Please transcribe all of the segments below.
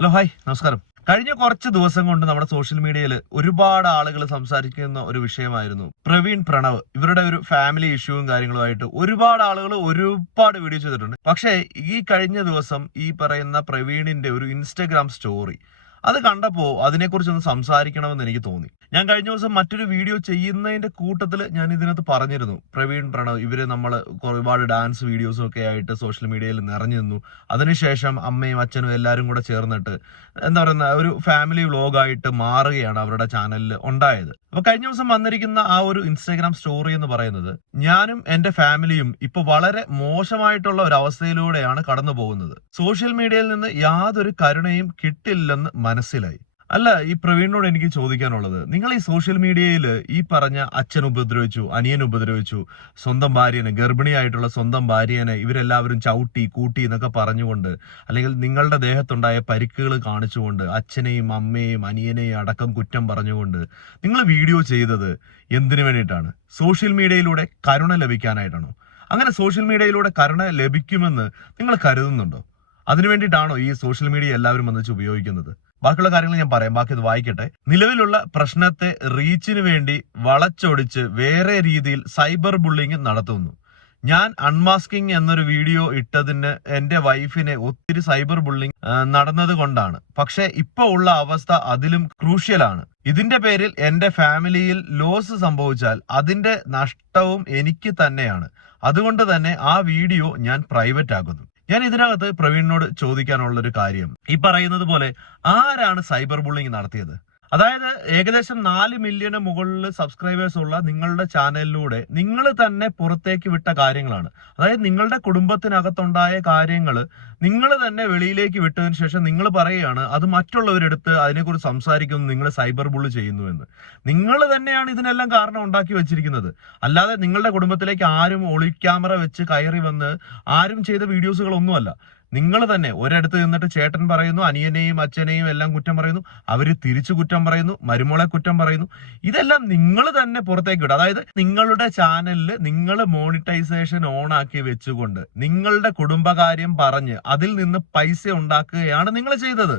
Hello hi നമസ്കാരം. കഴിഞ്ഞ കുറച്ച് ദിവസം കൊണ്ട് നമ്മുടെ സോഷ്യൽ മീഡിയയിൽ ഒരുപാട് ആളുകൾ സംസാരിക്കുന്ന ഒരു വിഷയമായിരുന്നു പ്രവീൺ പ്രണവ്. ഇവരുടെ ഒരു ഫാമിലി ഇഷ്യൂവും കാര്യങ്ങളുമായിട്ട് ഒരുപാട് ആളുകൾ ഒരുപാട് വീഡിയോ ചെയ്തിട്ടുണ്ട്. പക്ഷേ ഈ കഴിഞ്ഞ ദിവസം ഈ പറയുന്ന പ്രവീണിന്റെ ഒരു ഇൻസ്റ്റഗ്രാം സ്റ്റോറി അത് കണ്ടപ്പോൾ അതിനെക്കുറിച്ചൊന്ന് സംസാരിക്കണമെന്ന് എനിക്ക് തോന്നി. ഞാൻ കഴിഞ്ഞ ദിവസം മറ്റൊരു വീഡിയോ ചെയ്യുന്നതിന്റെ കൂട്ടത്തിൽ ഞാൻ ഇതിനകത്ത് പറഞ്ഞിരുന്നു. പ്രവീൺ പ്രണവ് ഇവർ നമ്മൾ ഒരുപാട് ഡാൻസ് വീഡിയോസും ഒക്കെ ആയിട്ട് സോഷ്യൽ മീഡിയയിൽ നിറഞ്ഞു നിന്നു. അതിനുശേഷം അമ്മയും അച്ഛനും എല്ലാവരും കൂടെ ചേർന്നിട്ട് എന്താ പറയുന്ന ഒരു ഫാമിലി വ്ലോഗായിട്ട് മാറുകയാണ് അവരുടെ ചാനലിൽ ഉണ്ടായത്. അപ്പൊ കഴിഞ്ഞ ദിവസം വന്നിരിക്കുന്ന ആ ഒരു ഇൻസ്റ്റാഗ്രാം സ്റ്റോറി എന്ന് പറയുന്നത് ഞാനും എന്റെ ഫാമിലിയും ഇപ്പൊ വളരെ മോശമായിട്ടുള്ള ഒരു അവസ്ഥയിലൂടെയാണ് കടന്നു പോകുന്നത് സോഷ്യൽ മീഡിയയിൽ നിന്ന് യാതൊരു കരുണയും കിട്ടില്ലെന്ന് മനസ്സിലായി. അല്ല ഈ പ്രവീണിനോട് എനിക്ക് ചോദിക്കാനുള്ളത്. നിങ്ങൾ ഈ സോഷ്യൽ മീഡിയയിൽ ഈ പറഞ്ഞ അച്ഛൻ ഉപദ്രവിച്ചു അനിയൻ ഉപദ്രവിച്ചു സ്വന്തം ഭാര്യനെ ഗർഭിണിയായിട്ടുള്ള സ്വന്തം ഭാര്യനെ ഇവരെല്ലാവരും ചവിട്ടി കൂട്ടി എന്നൊക്കെ പറഞ്ഞുകൊണ്ട് അല്ലെങ്കിൽ നിങ്ങളുടെ ദേഹത്തുണ്ടായ പരിക്കുകൾ കാണിച്ചുകൊണ്ട് അച്ഛനെയും അമ്മയെയും അനിയനെയും അടക്കം കുറ്റം പറഞ്ഞുകൊണ്ട് നിങ്ങൾ വീഡിയോ ചെയ്തത് എന്തിനു വേണ്ടിയിട്ടാണ്? സോഷ്യൽ മീഡിയയിലൂടെ കരുണ ലഭിക്കാനായിട്ടാണോ? അങ്ങനെ സോഷ്യൽ മീഡിയയിലൂടെ കരുണ ലഭിക്കുമെന്ന് നിങ്ങൾ കരുതുന്നുണ്ടോ? അതിനു വേണ്ടിയിട്ടാണോ ഈ സോഷ്യൽ മീഡിയ എല്ലാവരും വന്നിച്ച് ഉപയോഗിക്കുന്നത്? ബാക്കിയുള്ള കാര്യങ്ങൾ ഞാൻ പറയാം. ബാക്കി ഇത് വായിക്കട്ടെ. നിലവിലുള്ള പ്രശ്നത്തെ റീച്ചിന് വേണ്ടി വളച്ചൊടിച്ച് വേറെ രീതിയിൽ സൈബർ ബുള്ളിങ് നടത്തുന്നു. ഞാൻ അൺമാസ്കിംഗ് എന്നൊരു വീഡിയോ ഇട്ടതിന് എന്റെ വൈഫിനെ ഒത്തിരി സൈബർ ബുള്ളിങ് നടന്നത് കൊണ്ടാണ്. പക്ഷെ ഇപ്പൊ ഉള്ള അവസ്ഥ അതിലും ക്രൂഷ്യലാണ്. ഇതിന്റെ പേരിൽ എന്റെ ഫാമിലിയിൽ ലോസ് സംഭവിച്ചാൽ അതിന്റെ നഷ്ടവും എനിക്ക് തന്നെയാണ്. അതുകൊണ്ട് തന്നെ ആ വീഡിയോ ഞാൻ പ്രൈവറ്റ് ആക്കുന്നു ഞാൻ ഇതിനകത്ത് പ്രവീണിനോട് ചോദിക്കാനുള്ള ഒരു കാര്യം. ഈ പറയുന്നത് പോലെ ആരാണ് സൈബർ ബുള്ളിങ് നടത്തിയത്? അതായത് ഏകദേശം നാല് മില്യന് മുകളിൽ സബ്സ്ക്രൈബേഴ്സ് ഉള്ള നിങ്ങളുടെ ചാനലിലൂടെ നിങ്ങൾ തന്നെ പുറത്തേക്ക് വിട്ട കാര്യങ്ങളാണ്. അതായത് നിങ്ങളുടെ കുടുംബത്തിനകത്തുണ്ടായ കാര്യങ്ങൾ നിങ്ങൾ തന്നെ വെളിയിലേക്ക് വിട്ടതിന് ശേഷം നിങ്ങൾ പറയുകയാണ് അത് മറ്റുള്ളവരെടുത്ത് അതിനെക്കുറിച്ച് സംസാരിക്കുന്നു നിങ്ങൾ സൈബർ ബുള്ള് ചെയ്യുന്നു എന്ന് നിങ്ങൾ തന്നെയാണ് ഇതിനെല്ലാം കാരണം ഉണ്ടാക്കി വെച്ചിരിക്കുന്നത്. അല്ലാതെ നിങ്ങളുടെ കുടുംബത്തിലേക്ക് ആരും ഒളി ക്യാമറ വെച്ച് കയറി വന്ന് ആരും ചെയ്ത വീഡിയോസുകളൊന്നുമല്ല നിങ്ങൾ തന്നെ ഒരിടത്ത് നിന്നിട്ട് ചേട്ടൻ പറയുന്നു അനിയനെയും അച്ഛനെയും എല്ലാം കുറ്റം പറയുന്നു അവർ തിരിച്ചു കുറ്റം പറയുന്നു മരുമോളെ കുറ്റം പറയുന്നു. ഇതെല്ലാം നിങ്ങൾ തന്നെ പുറത്തേക്ക് വിടും അതായത് നിങ്ങളുടെ ചാനലിൽ നിങ്ങൾ മോണിറ്റൈസേഷൻ ഓൺ ആക്കി വെച്ചുകൊണ്ട് നിങ്ങളുടെ കുടുംബകാര്യം പറഞ്ഞ് അതിൽ നിന്ന് പൈസ ഉണ്ടാക്കുകയാണ് നിങ്ങൾ ചെയ്തത്.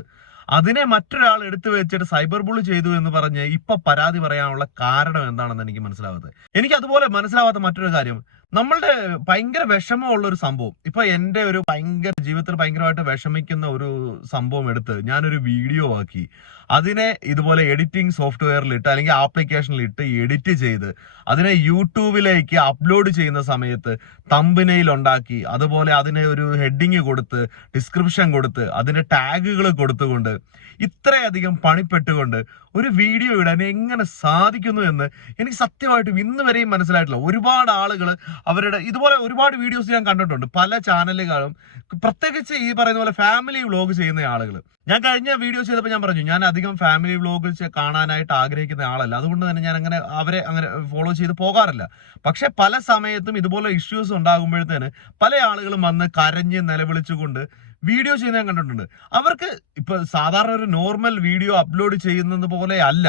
അതിനെ മറ്റൊരാൾ എടുത്തു വെച്ചിട്ട് സൈബർ ബുള്ളി ചെയ്തു എന്ന് പറഞ്ഞ് ഇപ്പൊ പരാതി പറയാനുള്ള കാരണം എന്താണെന്ന് എനിക്ക് മനസ്സിലാവാത്തത്. എനിക്ക് അതുപോലെ മനസ്സിലാവാത്ത മറ്റൊരു കാര്യം. നമ്മളുടെ ഭയങ്കര വിഷമമുള്ള ഒരു സംഭവം. ഇപ്പൊ എന്റെ ഒരു ഭയങ്കര ജീവിതത്തിൽ ഭയങ്കരമായിട്ട് വിഷമിക്കുന്ന ഒരു സംഭവം എടുത്ത് ഞാനൊരു വീഡിയോ ആക്കി. അതിനെ ഇതുപോലെ എഡിറ്റിംഗ് സോഫ്റ്റ്വെയറിൽ ഇട്ട് അല്ലെങ്കിൽ ആപ്ലിക്കേഷനിൽ ഇട്ട് എഡിറ്റ് ചെയ്ത് അതിനെ യൂട്യൂബിലേക്ക് അപ്ലോഡ് ചെയ്യുന്ന സമയത്ത് തമ്പനയിൽ ഉണ്ടാക്കി അതുപോലെ അതിനെ ഒരു ഹെഡിങ് കൊടുത്ത് ഡിസ്ക്രിപ്ഷൻ കൊടുത്ത് അതിന്റെ ടാഗുകൾ കൊടുത്തുകൊണ്ട് ഇത്രയധികം പണിപ്പെട്ടുകൊണ്ട് ഒരു വീഡിയോ ഇടാൻ എങ്ങനെ സാധിക്കുന്നു എന്ന് എനിക്ക് സത്യമായിട്ടും ഇന്ന് വരെയും മനസ്സിലായിട്ടില്ല. ഒരുപാട് ആളുകൾ അവരുടെ ഇതുപോലെ ഒരുപാട് വീഡിയോസ് ഞാൻ കണ്ടിട്ടുണ്ട്. പല ചാനലുകളും പ്രത്യേകിച്ച് ഈ പറയുന്ന പോലെ ഫാമിലി വ്ലോഗ് ചെയ്യുന്ന ആളുകൾ ഞാൻ കഴിഞ്ഞ വീഡിയോ ചെയ്തപ്പോൾ ഞാൻ പറഞ്ഞു ഞാൻ അധികം ഫാമിലി വ്ലോഗ് കാണാനായിട്ട് ആഗ്രഹിക്കുന്ന ആളല്ല. അതുകൊണ്ട് തന്നെ ഞാൻ അങ്ങനെ അവരെ അങ്ങനെ ഫോളോ ചെയ്ത് പോകാറില്ല. പക്ഷെ പല സമയത്തും ഇതുപോലെ ഇഷ്യൂസ് ഉണ്ടാകുമ്പോഴത്തേന് പല ആളുകളും വന്ന് കരഞ്ഞ് നിലവിളിച്ചുകൊണ്ട് വീഡിയോ ചെയ്യുന്ന ഞാൻ കണ്ടിട്ടുണ്ട്. അവർക്ക് ഇപ്പൊ സാധാരണ ഒരു നോർമൽ വീഡിയോ അപ്ലോഡ് ചെയ്യുന്നത് പോലെ അല്ല.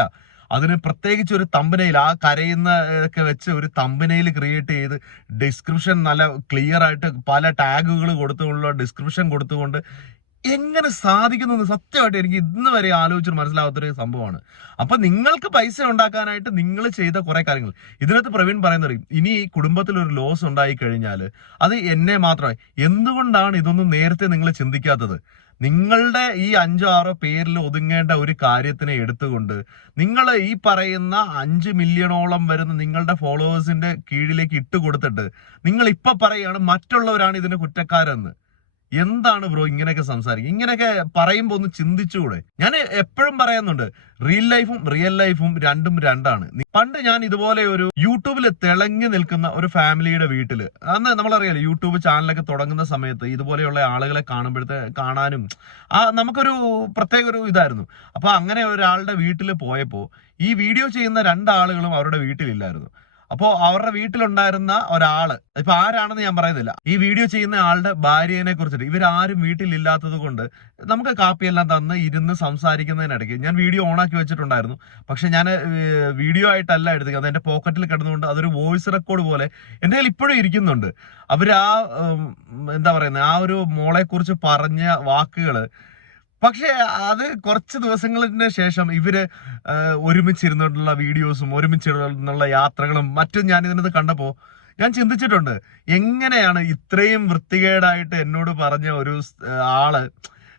അതിന് പ്രത്യേകിച്ച് ഒരു തമ്പനയിൽ ആ കരയുന്ന ഒക്കെ വെച്ച് ഒരു തമ്പനയിൽ ക്രിയേറ്റ് ചെയ്ത് ഡിസ്ക്രിപ്ഷൻ നല്ല ക്ലിയർ ആയിട്ട് പല ടാഗുകൾ കൊടുത്തുകൊണ്ടുള്ള ഡിസ്ക്രിപ്ഷൻ കൊടുത്തുകൊണ്ട് എങ്ങനെ സാധിക്കുന്നു സത്യമായിട്ട് എനിക്ക് ഇന്ന് വരെ ആലോചിച്ച് മനസ്സിലാവാത്തൊരു സംഭവമാണ്. അപ്പൊ നിങ്ങൾക്ക് പൈസ ഉണ്ടാക്കാനായിട്ട് നിങ്ങൾ ചെയ്ത കുറെ കാര്യങ്ങൾ. ഇതിനകത്ത് പ്രവീൺ പറയുന്നത് ഇനി ഈ കുടുംബത്തിൽ ഒരു ലോസ് ഉണ്ടായി കഴിഞ്ഞാൽ അത് എന്നെ മാത്രമേ എന്തുകൊണ്ടാണ് ഇതൊന്നും നേരത്തെ നിങ്ങൾ ചിന്തിക്കാത്തത്? നിങ്ങളുടെ ഈ അഞ്ചോ ആറോ പേരിൽ ഒതുങ്ങേണ്ട ഒരു കാര്യത്തിനെ എടുത്തുകൊണ്ട് നിങ്ങൾ ഈ പറയുന്ന അഞ്ച് മില്യണോളം വരുന്ന നിങ്ങളുടെ ഫോളോവേഴ്സിന്റെ കീഴിലേക്ക് ഇട്ട് കൊടുത്തിട്ട് നിങ്ങൾ ഇപ്പൊ പറയുകയാണ് മറ്റുള്ളവരാണ് ഇതിന് കുറ്റക്കാരെന്ന്. എന്താണ് ബ്രോ ഇങ്ങനെയൊക്കെ സംസാരിക്കുക? ഇങ്ങനെയൊക്കെ പറയുമ്പോൾ ഒന്ന് ചിന്തിച്ചുകൂടെ? ഞാൻ എപ്പോഴും പറയുന്നുണ്ട് റിയൽ ലൈഫും റിയൽ ലൈഫും രണ്ടും രണ്ടാണ്. പണ്ട് ഞാൻ ഇതുപോലെ ഒരു യൂട്യൂബിൽ തിളങ്ങി നിൽക്കുന്ന ഒരു ഫാമിലിയുടെ വീട്ടിൽ അന്ന് നമ്മളറിയാലോ യൂട്യൂബ് ചാനലൊക്കെ തുടങ്ങുന്ന സമയത്ത് ഇതുപോലെയുള്ള ആളുകളെ കാണുമ്പോഴത്തെ കാണാനും ആ നമുക്കൊരു പ്രത്യേക ഒരു ഇതായിരുന്നു. അപ്പൊ അങ്ങനെ ഒരാളുടെ വീട്ടിൽ പോയപ്പോ ഈ വീഡിയോ ചെയ്യുന്ന രണ്ടാളുകളും അവരുടെ വീട്ടിലില്ലായിരുന്നു. അപ്പോ അവരുടെ വീട്ടിലുണ്ടായിരുന്ന ഒരാൾ ഇപ്പൊ ആരാണെന്ന് ഞാൻ പറയുന്നില്ല. ഈ വീഡിയോ ചെയ്യുന്ന ആളുടെ ഭാര്യനെ കുറിച്ചിട്ട് ഇവരാരും വീട്ടിലില്ലാത്തത് കൊണ്ട് നമുക്ക് കാപ്പിയെല്ലാം തന്ന് ഇരുന്ന് സംസാരിക്കുന്നതിനിടയ്ക്ക് ഞാൻ വീഡിയോ ഓണാക്കി വെച്ചിട്ടുണ്ടായിരുന്നു. പക്ഷെ ഞാൻ വീഡിയോ ആയിട്ടല്ല എടുത്തത് അത് പോക്കറ്റിൽ കിടന്നുകൊണ്ട് അതൊരു വോയിസ് റെക്കോർഡ് പോലെ എന്റെ കയ്യിൽ ഇപ്പോഴും ഇരിക്കുന്നുണ്ട്. അവർ ആ എന്താ പറയുന്നത് ആ ഒരു മോളെ കുറിച്ച് പറഞ്ഞ വാക്കുകൾ പക്ഷേ അത് കുറച്ച് ദിവസങ്ങൾക്ക് ശേഷം ഇവർ ഒരുമിച്ചിരുന്നിട്ടുള്ള വീഡിയോസും ഒരുമിച്ചിരുന്നുള്ള യാത്രകളും മറ്റും ഞാൻ ഇതിനകത്ത് കണ്ടപ്പോൾ ഞാൻ ചിന്തിച്ചിട്ടുണ്ട്. എങ്ങനെയാണ് ഇത്രയും വൃത്തികേടായിട്ട് എന്നോട് പറഞ്ഞ ഒരു ആൾ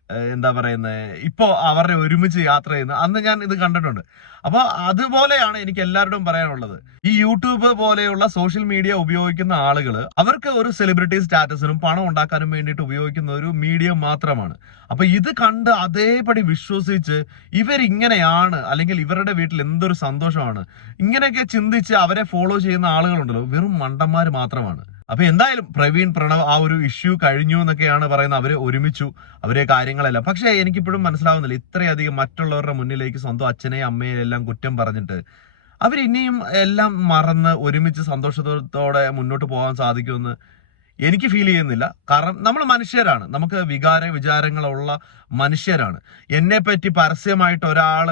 എന്താ പറയുന്നത് ഇപ്പോൾ അവരുടെ ഒരുമിച്ച് യാത്ര ചെയ്യുന്നത് അന്ന് ഞാൻ ഇത് കണ്ടിട്ടുണ്ട്. അപ്പോൾ അതുപോലെയാണ് എനിക്ക് എല്ലാവരോടും പറയാനുള്ളത്. ഈ യൂട്യൂബ് പോലെയുള്ള സോഷ്യൽ മീഡിയ ഉപയോഗിക്കുന്ന ആളുകൾ അവർക്ക് ഒരു സെലിബ്രിറ്റി സ്റ്റാറ്റസിനും പണം ഉണ്ടാക്കാനും വേണ്ടിയിട്ട് ഉപയോഗിക്കുന്ന ഒരു മീഡിയം മാത്രമാണ്. അപ്പോൾ ഇത് കണ്ട് അതേപടി വിശ്വസിച്ച് ഇവരിങ്ങനെയാണ് അല്ലെങ്കിൽ ഇവരുടെ വീട്ടിൽ എന്തൊരു സന്തോഷമാണ് ഇങ്ങനെയൊക്കെ ചിന്തിച്ച് അവരെ ഫോളോ ചെയ്യുന്ന ആളുകളുണ്ടല്ലോ വെറും മണ്ടന്മാർ മാത്രമാണ്. അപ്പൊ എന്തായാലും പ്രവീൺ പ്രണവ് ആ ഒരു ഇഷ്യൂ കഴിഞ്ഞു എന്നൊക്കെയാണ് പറയുന്നത്. അവർ ഒരുമിച്ചു അവരെ കാര്യങ്ങളെല്ലാം. പക്ഷേ എനിക്കിപ്പോഴും മനസ്സിലാവുന്നില്ല. ഇത്രയധികം മറ്റുള്ളവരുടെ മുന്നിലേക്ക് സ്വന്തം അച്ഛനെയും അമ്മയെയും എല്ലാം കുറ്റം പറഞ്ഞിട്ട് അവരിനിയും എല്ലാം മറന്ന് ഒരുമിച്ച് സന്തോഷത്തോടെ മുന്നോട്ട് പോകാൻ സാധിക്കുമെന്ന് എനിക്ക് ഫീൽ ചെയ്യുന്നില്ല. കാരണം നമ്മൾ മനുഷ്യരാണ്. നമുക്ക് വികാര വിചാരങ്ങളുള്ള മനുഷ്യരാണ്. എന്നെ പറ്റി പരസ്യമായിട്ട് ഒരാൾ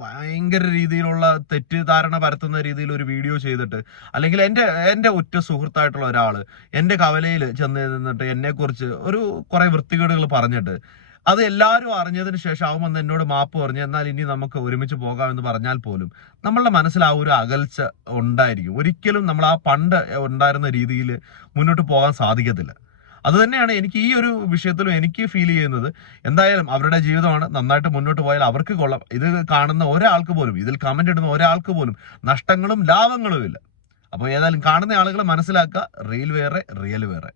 ഭയങ്കര രീതിയിലുള്ള തെറ്റിദ്ധാരണ പരത്തുന്ന രീതിയിൽ ഒരു വീഡിയോ ചെയ്തിട്ട് അല്ലെങ്കിൽ എന്റെ എന്റെ ഒറ്റ സുഹൃത്തായിട്ടുള്ള ഒരാൾ എന്റെ കവലയിൽ ചെന്ന് നിന്നിട്ട് എന്നെക്കുറിച്ച് ഒരു കുറേ വൃത്തികേടുകൾ പറഞ്ഞിട്ട് അത് എല്ലാവരും അറിഞ്ഞതിന് ശേഷം അവൻ എന്നോട് മാപ്പ് പറഞ്ഞു എന്നാൽ ഇനി നമുക്ക് ഒരുമിച്ച് പോകാം എന്ന് പറഞ്ഞാൽ പോലും നമ്മളുടെ മനസ്സിൽ ആ ഒരു അകൽച്ച ഉണ്ടായിരിക്കും. ഒരിക്കലും നമ്മൾ ആ പണ്ട് ഉണ്ടായിരുന്ന രീതിയിൽ മുന്നോട്ട് പോകാൻ സാധിക്കത്തില്ല. അത് തന്നെയാണ് എനിക്ക് ഈ ഒരു വിഷയത്തിലും എനിക്ക് ഫീൽ ചെയ്യുന്നത്. എന്തായാലും അവരുടെ ജീവിതമാണ് നന്നായിട്ട് മുന്നോട്ട് പോയാൽ അവർക്ക് കൊള്ളാം. ഇത് കാണുന്ന ഒരാൾക്ക് പോലും ഇതിൽ കമന്റ് ഇടുന്ന ഒരാൾക്ക് പോലും നഷ്ടങ്ങളും ലാഭങ്ങളും ഇല്ല അപ്പോൾ ഏതായാലും കാണുന്ന ആളുകൾ മനസ്സിലാക്കുക. റീൽ വേറെ റിയൽ വേറെ.